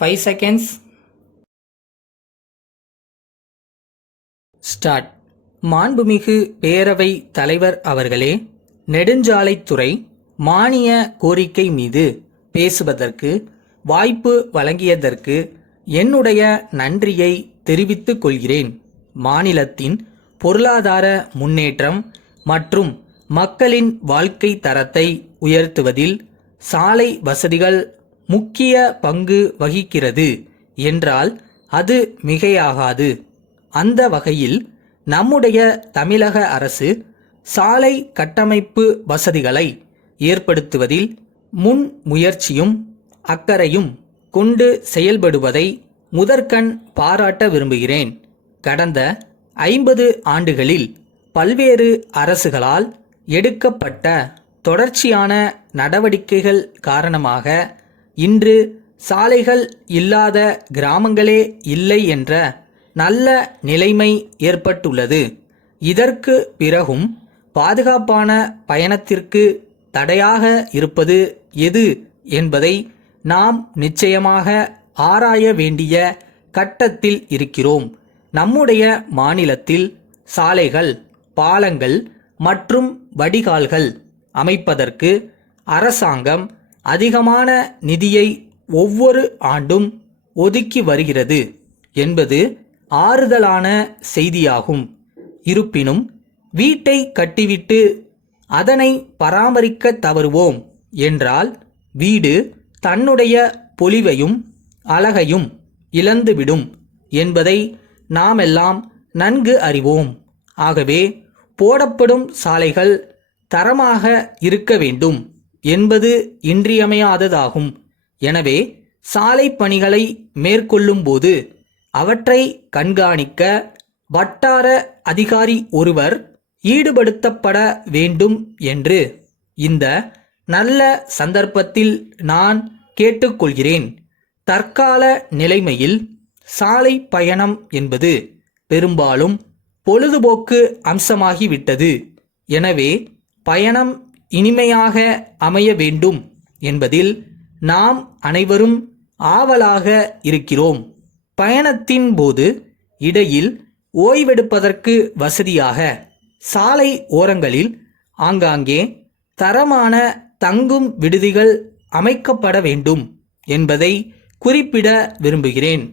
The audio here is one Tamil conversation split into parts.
5 seconds. ஸ்டார்ட். மாண்புமிகு பேரவை தலைவர் அவர்களே, நெடுஞ்சாலைத்துறை மானிய கோரிக்கை மீது பேசுவதற்கு வாய்ப்பு வழங்கியதற்கு என்னுடைய நன்றியை தெரிவித்துக் கொள்கிறேன். மாநிலத்தின் பொருளாதார முன்னேற்றம் மற்றும் மக்களின் வாழ்க்கை தரத்தை உயர்த்துவதில் சாலை வசதிகள் முக்கிய பங்கு வகிக்கிறது என்றால் அது மிகையாகாது. அந்த வகையில் நம்முடைய தமிழக அரசு சாலை கட்டமைப்பு வசதிகளை ஏற்படுத்துவதில் முன் முயற்சியும் அக்கறையும் கொண்டு செயல்படுவதை முதற்கண் பாராட்ட விரும்புகிறேன். கடந்த 50 ஆண்டுகளில் பல்வேறு அரசுகளால் எடுக்கப்பட்ட தொடர்ச்சியான நடவடிக்கைகள் காரணமாக இன்று சாலைகள் இல்லாத கிராமங்களே இல்லை என்ற நல்ல நிலைமை ஏற்பட்டுள்ளது. இதற்கு பிறகும் பாதுகாப்பான பயணத்திற்கு தடையாக இருப்பது எது என்பதை நாம் நிச்சயமாக ஆராய வேண்டிய கட்டத்தில் இருக்கிறோம். நம்முடைய மாநிலத்தில் சாலைகள், பாலங்கள் மற்றும் வடிகால்கள் அமைப்பதற்கு அரசாங்கம் அதிகமான நிதியை ஒவ்வொரு ஆண்டும் ஒதுக்கி வருகிறது என்பது ஆறுதலான செய்தியாகும். இருப்பினும் வீட்டை கட்டிவிட்டு அதனை பராமரிக்க தவறுவோம் என்றால் வீடு தன்னுடைய பொலிவையும் அழகையும் இழந்துவிடும் என்பதை நாமெல்லாம் நன்கு அறிவோம். ஆகவே போடப்படும் சாலைகள் தரமாக இருக்க வேண்டும் என்பது இன்றியமையாததாகும். எனவே சாலை பணிகளை மேற்கொள்ளும் போது அவற்றை கண்காணிக்க வட்டார அதிகாரி ஒருவர் ஈடுபடுத்தப்பட வேண்டும் என்று இந்த நல்ல சந்தர்ப்பத்தில் நான் கேட்டுக்கொள்கிறேன். தற்கால நிலைமையில் சாலை பயணம் என்பது பெரும்பாலும் பொழுதுபோக்கு அம்சமாகிவிட்டது. எனவே பயணம் இனிமையாக அமைய வேண்டும் என்பதில் நாம் அனைவரும் ஆவலாக இருக்கிறோம். பயணத்தின் போது இடையில் ஓய்வெடுப்பதற்கு வசதியாக சாலை ஓரங்களில் ஆங்காங்கே தரமான தங்கும் விடுதிகள் அமைக்கப்பட வேண்டும் என்பதை குறிப்பிட விரும்புகிறேன்.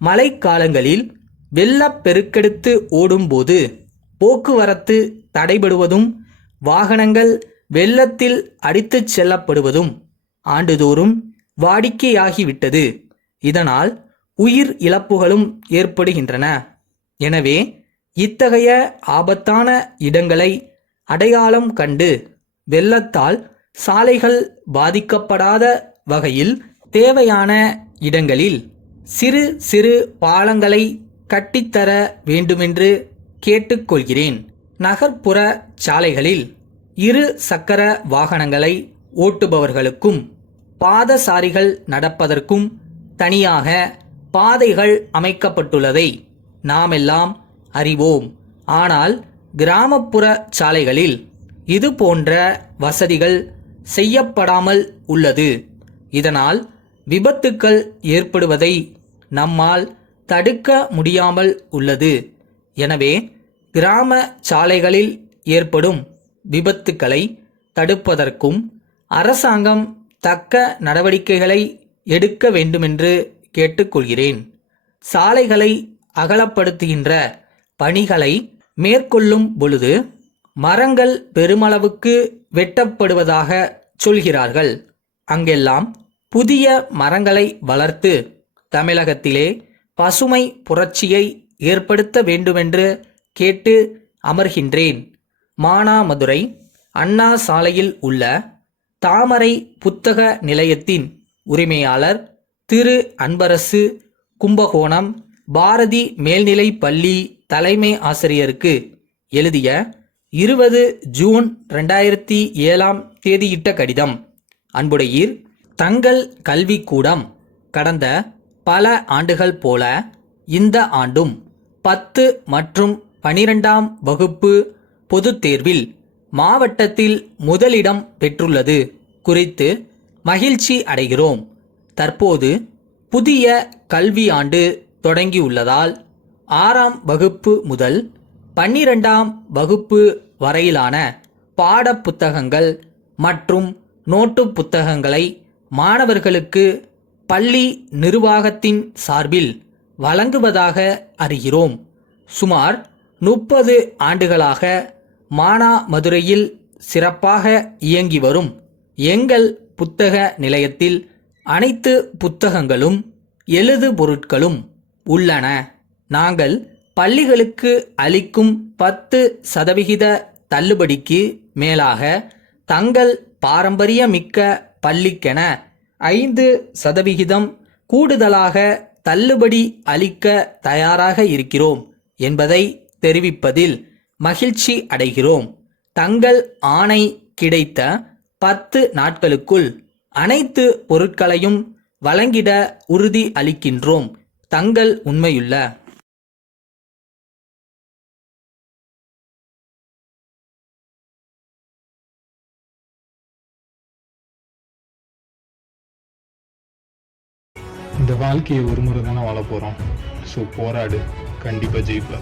மழைக்காலங்களில் வெள்ளப்பெருக்கெடுத்து ஓடும்போது போக்குவரத்து தடைபடுவதும் வாகனங்கள் வெள்ளத்தில் அடித்துச் செல்லப்படுவதும் ஆண்டுதோறும் வாடிக்கையாகிவிட்டது. இதனால் உயிர் இழப்புகளும் ஏற்படுகின்றன. எனவே இத்தகைய ஆபத்தான இடங்களை அடையாளம் கண்டு வெள்ளத்தால் சாலைகள் பாதிக்கப்படாத வகையில் தேவையான இடங்களில் சிறு சிறு பாலங்களை கட்டித்தர வேண்டுமென்று கேட்டுக்கொள்கிறேன். நகர்ப்புற சாலைகளில் 2 சக்கர வாகனங்களை ஓட்டுபவர்களுக்கும் பாதசாரிகள் நடப்பதற்கும் தனியாக பாதைகள் அமைக்கப்பட்டுள்ளதை நாமெல்லாம் அறிவோம். ஆனால் கிராமப்புற சாலைகளில் இது போன்ற வசதிகள் செய்யப்படாமல் உள்ளது. இதனால் விபத்துக்கள் ஏற்படுவதை நம்மால் தடுக்க முடியாமல் உள்ளது. எனவே கிராம சாலைகளில் ஏற்படும் விபத்துக்களை தடுப்பதற்கும் அரசாங்கம் தக்க நடவடிக்கைகளை எடுக்க வேண்டுமென்று கேட்டுக்கொள்கிறேன். சாலைகளை அகலப்படுத்துகின்ற பணிகளை மேற்கொள்ளும் பொழுது மரங்கள் பெருமளவுக்கு வெட்டப்படுவதாக சொல்கிறார்கள். அங்கெல்லாம் புதிய மரங்களை வளர்த்து தமிழகத்திலே பசுமை புரட்சியை ஏற்படுத்த வேண்டுமென்று கேட்டு அமர்கின்றேன். மானாமதுரை அண்ணா சாலையில் உள்ள தாமரை புத்தக நிலையத்தின் உரிமையாளர் திரு அன்பரசு கும்பகோணம் பாரதி மேல்நிலை பள்ளி தலைமை ஆசிரியருக்கு எழுதிய 20 ஜூன் 2007 தேதியிட்ட கடிதம். அன்புடையீர், தங்கள் கல்விக்கூடம் கடந்த பல ஆண்டுகள் போல இந்த ஆண்டும் 10 மற்றும் 12ஆம் வகுப்பு பொதுத் தேர்வில் மாவட்டத்தில் முதலிடம் பெற்றுள்ளது குறித்து மகிழ்ச்சி அடைகிறோம். தற்போது புதிய கல்வியாண்டு தொடங்கியுள்ளதால் 6ஆம் வகுப்பு முதல் 12ஆம் வகுப்பு வரையிலான பாடப் புத்தகங்கள் மற்றும் நோட்டு புத்தகங்களை மாணவர்களுக்கு பள்ளி நிர்வாகத்தின் சார்பில் வழங்குவதாக அறிகிறோம். சுமார் 30 ஆண்டுகளாக மானாமதுரையில் சிறப்பாக இயங்கி வரும் எங்கள் புத்தக நிலையத்தில் அனைத்து புத்தகங்களும் எழுது பொருட்களும் உள்ளன. நாங்கள் பள்ளிகளுக்கு அளிக்கும் 10% தள்ளுபடிக்கு மேலாக தங்கள் பாரம்பரியமிக்க பள்ளிக்கென 5% கூடுதலாக தள்ளுபடி அளிக்க தயாராக இருக்கிறோம் என்பதை தெரிவிப்பதில் மகிழ்ச்சி அடைகிறோம். தங்கள் ஆணை கிடைத்த 10 நாட்களுக்குள் அனைத்து பொருட்களையும் வழங்கிட உறுதி அளிக்கின்றோம். தங்கள் உண்மையுள்ள இந்த வாழ்க்கையை ஒரு முறை தானே வாழ போகிறோம். ஸோ போராடு, கண்டிப்பாக ஜெயிப்ப.